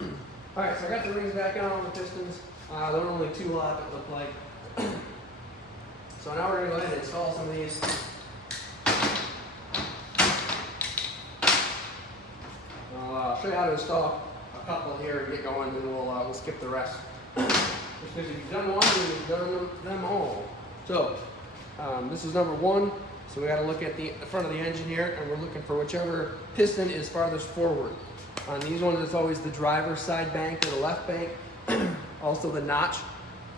All right, so I got the rings back on the pistons. There were only 2 left, it looked like. So now we're gonna go ahead and install some of these. I'll show you how to install a couple here and get going, and then we'll skip the rest. Just because if you've done one, you've done them all. So this is number 1. So we got to look at the front of the engine here, and we're looking for whichever piston is farthest forward. On these ones, it's always the driver's side bank or the left bank. Also the notch.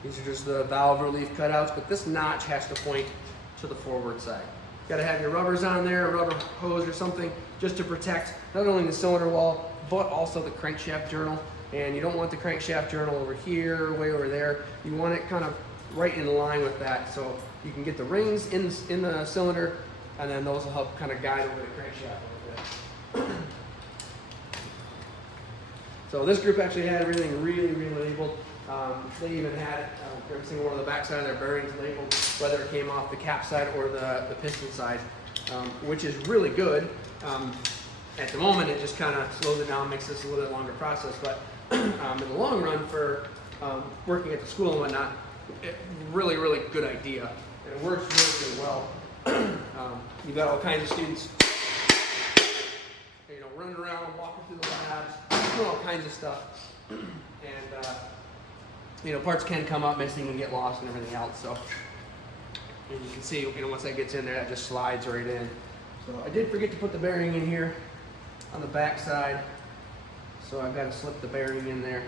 These are just the valve relief cutouts, but this notch has to point to the forward side. You got to have your rubbers on there, a rubber hose or something, just to protect not only the cylinder wall, but also the crankshaft journal. And you don't want the crankshaft journal over here, way over there. You want it kind of right in line with that, so you can get the rings in the cylinder, and then those will help kind of guide over the crankshaft a little bit. So this group actually had everything really labeled. They even had every single one of the backside of their bearings labeled, whether it came off the cap side or the piston side, which is really good. At the moment, it just kind of slows it down, makes this a little bit longer process, but in the long run for working at the school and whatnot, really good idea. And it works really well. You've got all kinds of students, running around, walking through the labs, doing all kinds of stuff. And parts can come up missing and get lost and everything else. So, and you can see, once that gets in there, that just slides right in. So I did forget to put the bearing in here on the back side. So I've got to slip the bearing in there.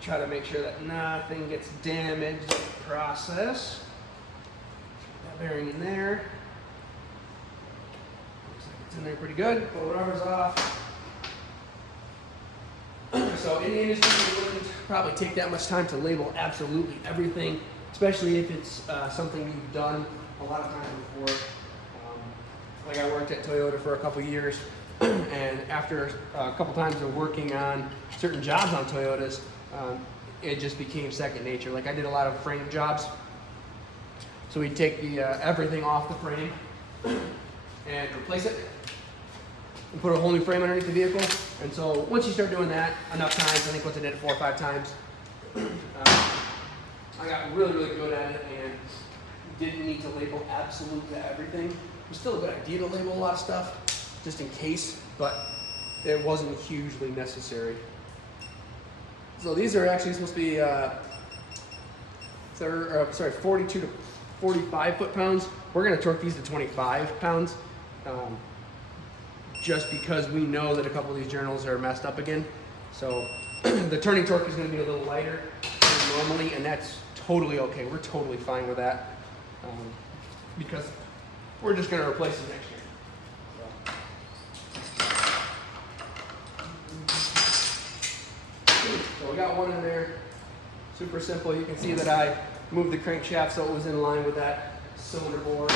Try to make sure that nothing gets damaged in the process. Put that bearing in there. Looks like it's in there pretty good. Pull the rubbers off. So in the industry, it wouldn't probably take that much time to label absolutely everything, especially if it's something you've done a lot of times before. Like I worked at Toyota for a couple years, and after a couple times of working on certain jobs on Toyotas, it just became second nature. Like I did a lot of frame jobs, so we'd take the everything off the frame and replace it and put a whole new frame underneath the vehicle. And so once you start doing that enough times, I think once I did it 4 or 5 times, I got really good at it and didn't need to label absolutely everything. It was still a good idea to label a lot of stuff, just in case, but it wasn't hugely necessary. So these are actually supposed to be 42 to 45 foot-pounds. We're going to torque these to 25 pounds, just because we know that a couple of these journals are messed up again. So the turning torque is going to be a little lighter than normally, and that's totally okay. We're totally fine with that, because we're just going to replace them next year. So we got one in there, super simple. You can see that I moved the crankshaft so it was in line with that cylinder bore.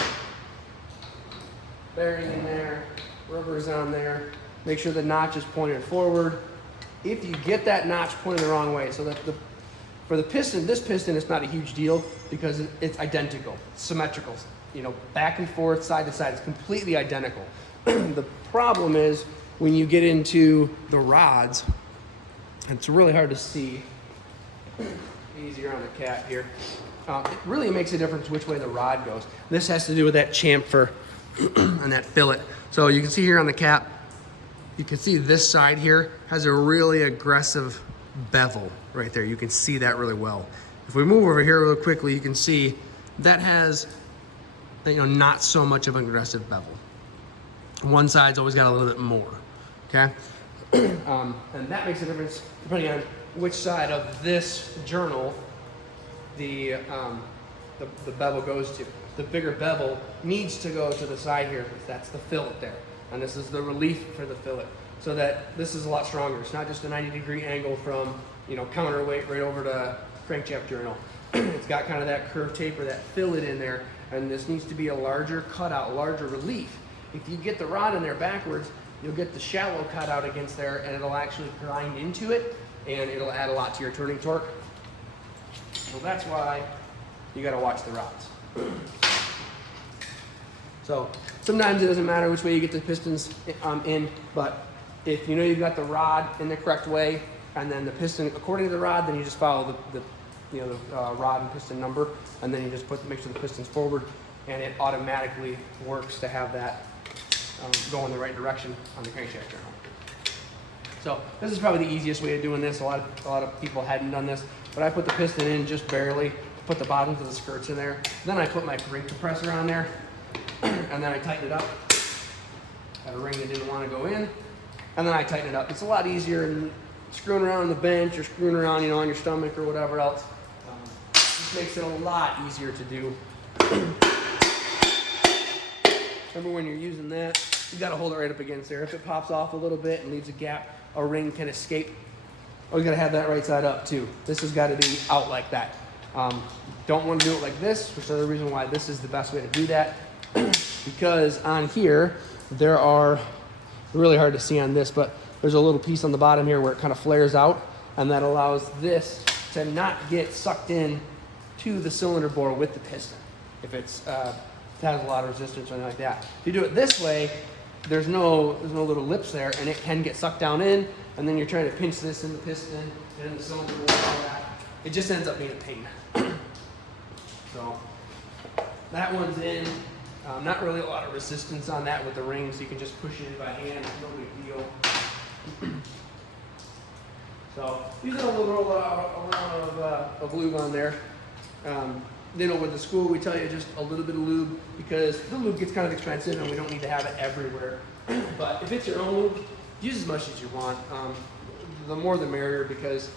Bearing in there, rubbers on there. Make sure the notch is pointed forward. If you get that notch pointed the wrong way, so that for the piston, this piston is not a huge deal because it's identical, it's symmetrical. Back and forth, side to side, it's completely identical. The problem is when you get into the rods, it's really hard to see. Easier on the cap here. It really makes a difference which way the rod goes. This has to do with that chamfer and that fillet. So you can see here on the cap, you can see this side here has a really aggressive bevel right there. You can see that really well. If we move over here real quickly, you can see that has not so much of an aggressive bevel. One side's always got a little bit more, okay? And that makes a difference depending on which side of this journal the bevel goes to. The bigger bevel needs to go to the side here, because that's the fillet there. And this is the relief for the fillet. So that this is a lot stronger. It's not just a 90-degree angle from counterweight right over to crankshaft journal. It's got kind of that curved taper, that fillet in there, and this needs to be a larger cutout, larger relief. If you get the rod in there backwards, you'll get the shallow cutout against there, and it'll actually grind into it, and it'll add a lot to your turning torque. So that's why you got to watch the rods. So sometimes it doesn't matter which way you get the pistons in, but if you know you've got the rod in the correct way, and then the piston according to the rod, then you just follow the rod and piston number, and then you just make sure the piston's forward, and it automatically works to have that go in the right direction on the crankshaft journal. So this is probably the easiest way of doing this. A lot of people hadn't done this, but I put the piston in just barely, put the bottoms of the skirts in there. Then I put my ring compressor on there, and then I tighten it up. Had a ring that didn't want to go in, and then I tighten it up. It's a lot easier than screwing around on the bench or screwing around, on your stomach or whatever else. This makes it a lot easier to do. Remember, when you're using that, you got to hold it right up against there. If it pops off a little bit and leaves a gap, a ring can escape. Oh, you got to have that right side up too. This has got to be out like that. Don't want to do it like this, which is the reason why this is the best way to do that. Because on here, there are, really hard to see on this, but there's a little piece on the bottom here where it kind of flares out, and that allows this to not get sucked in to the cylinder bore with the piston. If it has a lot of resistance or anything like that. If you do it this way, there's no little lips there, and it can get sucked down in, and then you're trying to pinch this in the piston and in the cylinder bore and all that. It just ends up being a pain. So that one's in. Not really a lot of resistance on that with the ring, so you can just push it in by hand. It's no big deal. So using a little amount of lube on there. With the school, we tell you just a little bit of lube, because the lube gets kind of expensive and we don't need to have it everywhere. But if it's your own lube, use as much as you want. The more the merrier, because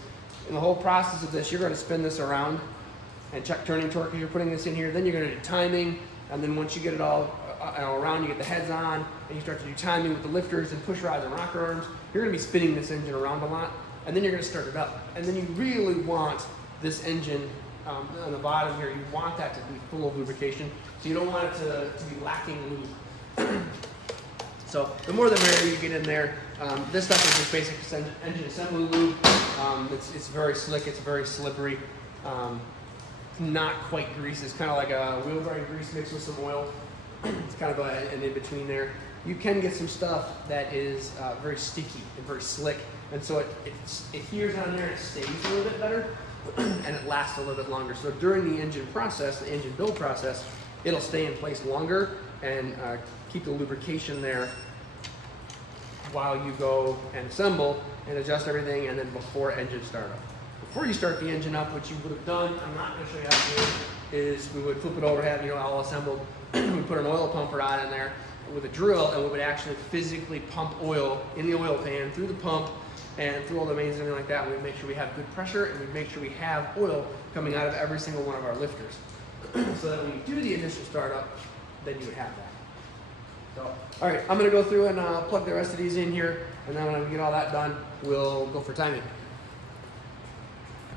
in the whole process of this, you're going to spin this around and check turning torque as you're putting this in here. Then you're going to do timing, and then once you get it all around, you get the heads on, and you start to do timing with the lifters and push rods and rocker arms. You're going to be spinning this engine around a lot, and then you're going to start it up. And then you really want this engine on the bottom here, you want that to be full of lubrication, so you don't want it to be lacking lube. So the more the merrier you get in there. This stuff is just basic engine assembly lube. It's very slick, it's very slippery. It's not quite grease, it's kind of like a wheel bearing grease mixed with some oil. It's kind of an in-between there. You can get some stuff that is very sticky and very slick, and so it adheres on there and it stays a little bit better, and it lasts a little bit longer. So during the engine process, the engine build process, it'll stay in place longer and keep the lubrication there while you go and assemble and adjust everything, and then before engine startup. Before you start the engine up, what you would have done, I'm not going to show you how to do it, is we would flip it over, have all assembled. We put an oil pump rod in there with a drill, and we would actually physically pump oil in the oil pan through the pump and through all the mains and everything like that. We'd make sure we have good pressure, and we'd make sure we have oil coming out of every single one of our lifters. So that when you do the initial startup, then you would have that. So, all right, I'm going to go through and plug the rest of these in here, and then when we get all that done, we'll go for timing.